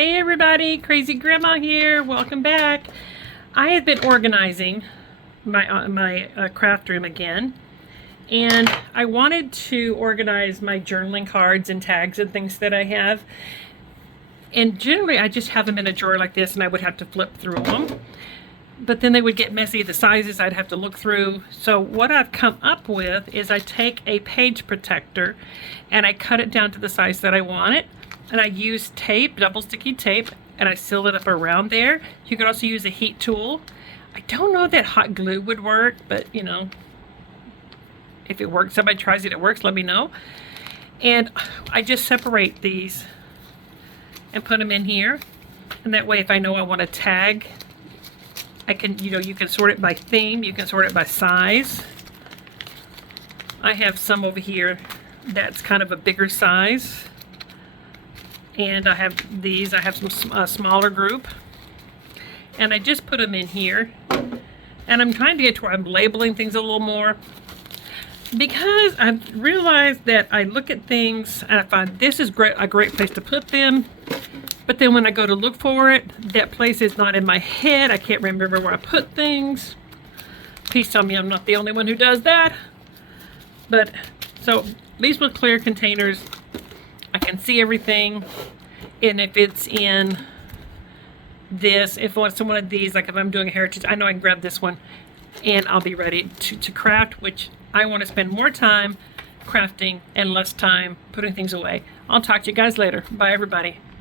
Hey everybody, Crazy Grandma here. Welcome back. I have been organizing my craft room again, and I wanted to organize my journaling cards and tags and things that I have. And generally I just have them in a drawer like this, and I would have to flip through them. But then they would get messy, the sizes I'd have to look through. So what I've come up with is I take a page protector and I cut it down to the size that I want it. And I use tape, double sticky tape, and I seal it up around there. You could also use a heat tool. I don't know that hot glue would work, but you know, if it works, somebody tries it works, let me know. And I just separate these and put them in here. And that way, if I know I want to tag, I can, you can sort it by theme, you can sort it by size. I have some over here that's kind of a bigger size. And I have these, I have some smaller group. And I just put them in here. And I'm trying to get to where I'm labeling things a little more, because I've realized that I look at things and I find this is a great place to put them. But then when I go to look for it, that place is not in my head. I can't remember where I put things. Please tell me I'm not the only one who does that. But so these with clear containers, I can see everything. And if it's in this, if it's one of these, like if I'm doing a heritage, I know I can grab this one and I'll be ready to craft, which I want to spend more time crafting and less time putting things away. I'll talk to you guys later. Bye everybody.